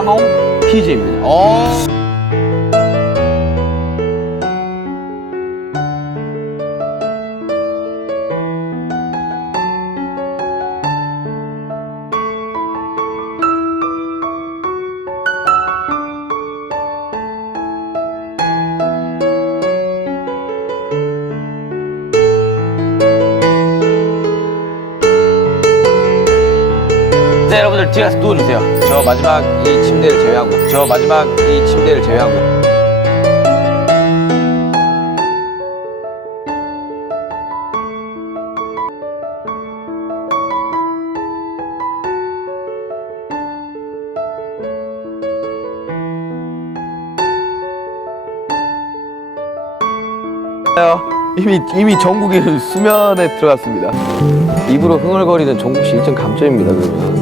사몽 PJ입니다. 네, 여러분들 뒤에 가서 누워주세요. 저 마지막 이 침대를 제외하고, 저 마지막 이 침대를 제외하고. 이미 정국이 수면에 들어갔습니다. 입으로 흥얼거리는 정국 씨 일정 감점입니다, 그러면.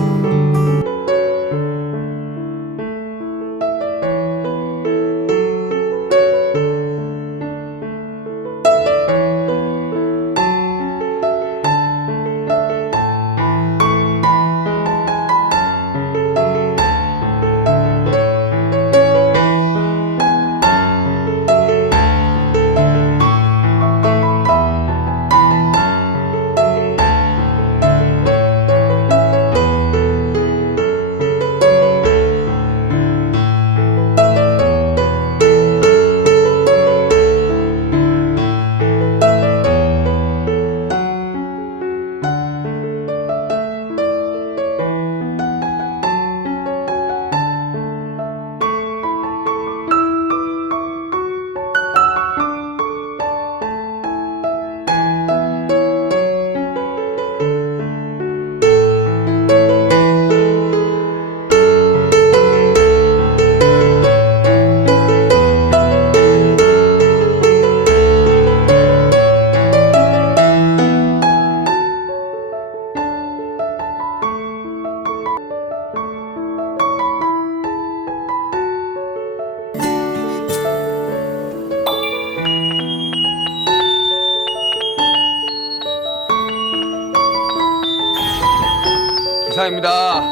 기상입니다.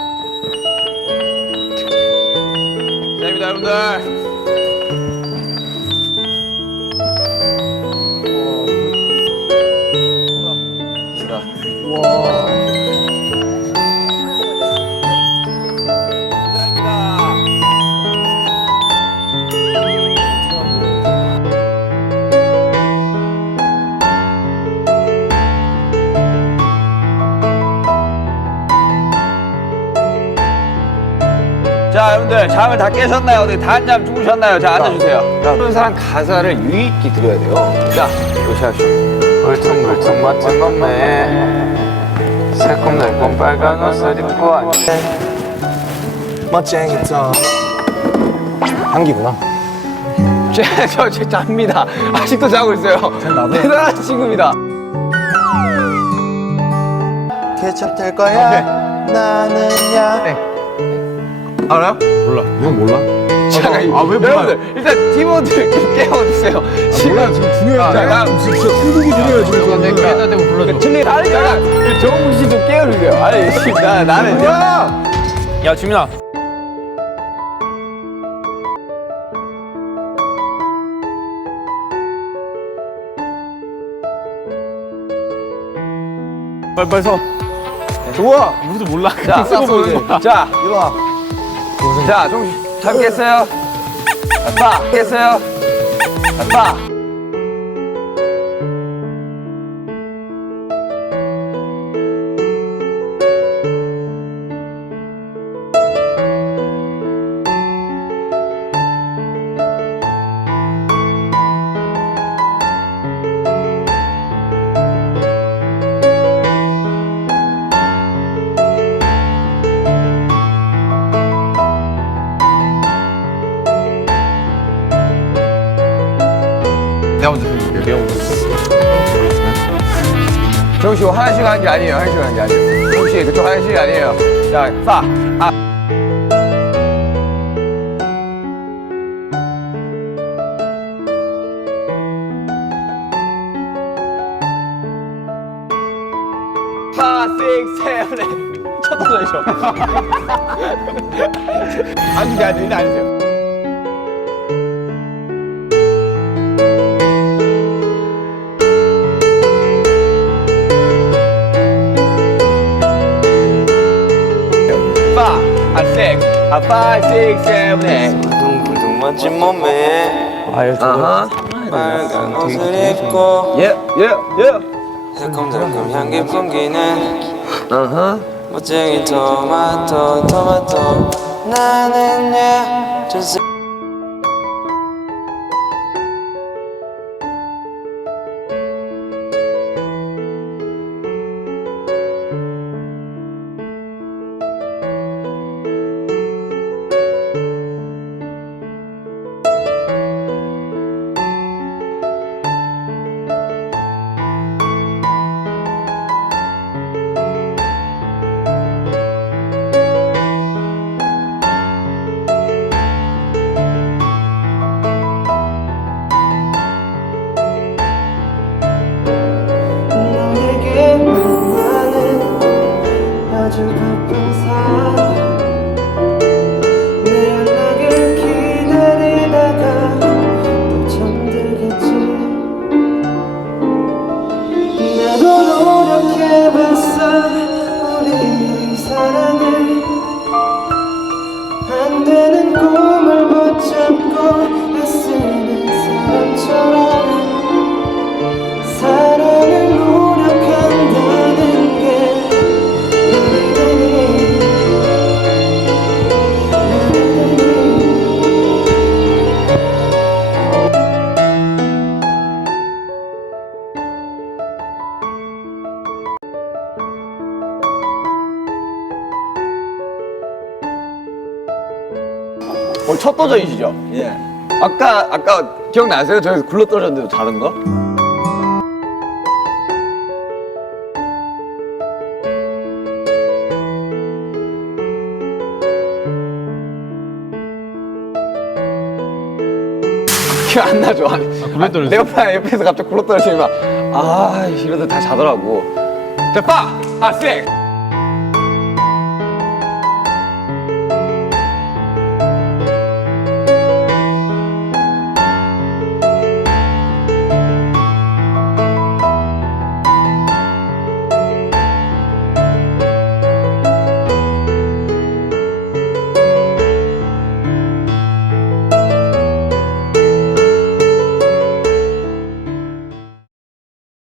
기상입니다, 여러분들. 자, 여러분들 잠을 다 깨셨나요? 어디 단잠 주무셨나요? 자, 앉아주세요. 자, 그런 사람 가사를 유익히 들어야 돼요. 자, 요시하시오. 울퉁불퉁 멋진 몸매 새콤달콤 빨간 옷을 입고 왔네 멋쟁이죠. 한기구나. 저 잡니다. 아직도 자고 있어요. 대단한 친구입니다. 케첩 될 거야 나는야 알아요? 몰라. 이건 몰라? 잠깐, 왜 몰라요? 여러분들 일단 팀원들 좀 깨워주세요. 지금 지금 중요해. 나 진짜 승국이 중요해 지금. 내가 걔한테 불러줘. 틀리 아니 잠깐, 정국 씨 좀 깨워주세요. 아니, 나는 야, 지민아. 빨리 서. 좋아. 우리도 몰라. 자, 자, 일어나. 자, 좀 잡겠어요. 아빠, 깼어요. 아빠. 내가 먼저 해줄게. 내가 먼저. 정우 씨 화장실 가는 게 아니에요. 화장실 가는 게 아니에요. 정우 씨 그쪽 화장실이 아니에요. 자, 싸. 아. 파, 6, 7, 8. 쳤다. 떨어져. 앉으세요, 일단 앉으세요. Five, six, seven, eight. 둥글둥 멋진 몸에 아하. 빨간 옷을 입고 예, 예, 예. 새콤달콤 향기 풍기는 아하. 멋쟁이 토마토 나는야 전세 아주 바쁜 사람 내 연락을 기다리다가 또 잠들겠지 나도 노력해봤어 우리 사랑을 안 되는 꿈을 붙잡고 애쓰는 사람처럼 사랑을 노력한다는 게 오늘 첫 도전이시죠? 예. 아까 기억나세요? 저기서 굴러 떨어졌는데도 자는 거? 기억 안 나죠? 굴러 떨어졌어. 내 옆에서 갑자기 굴러 떨어지면 이러다 다 자더라고. 자, 5, 6,